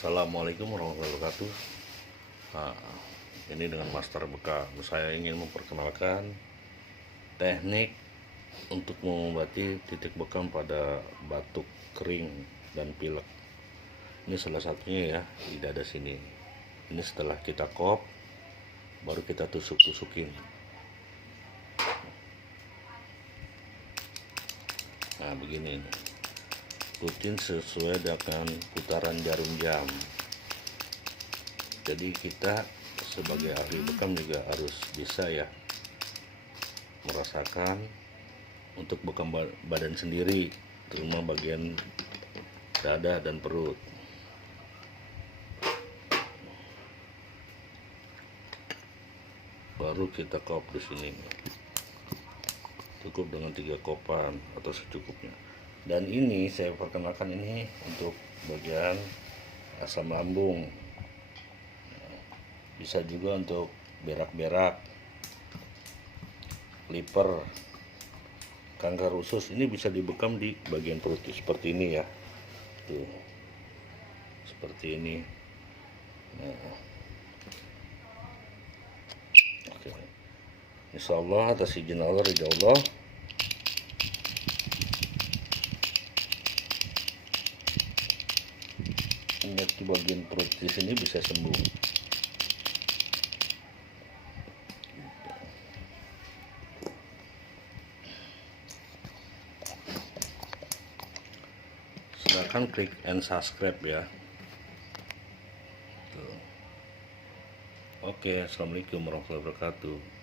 Assalamualaikum warahmatullahi wabarakatuh. Nah, ini dengan Master Bekam, saya ingin memperkenalkan teknik untuk mengobati titik bekam pada batuk kering dan pilek. Ini salah satunya ya, di dada sini. Ini setelah kita kop, baru kita tusuk-tusukin. Nah, begini nih. Rutin sesuai dengan putaran jarum jam. Jadi kita sebagai ahli bekam juga harus bisa ya merasakan untuk bekam badan sendiri, terutama bagian dada dan perut. Baru kita kop di sini. Cukup dengan 3 kopan atau secukupnya. Dan ini saya perkenalkan ini untuk bagian asam lambung. Bisa juga untuk berak-berak, liver, kanker usus. Ini bisa dibekam di bagian perut seperti ini ya. Tuh. Seperti ini. Nah. Oke. Insyaallah atas izin Allah, ridha Allah, penyakit di bagian perut di sini bisa sembuh. Silahkan klik and subscribe ya. Tuh. Oke, assalamualaikum warahmatullahi wabarakatuh.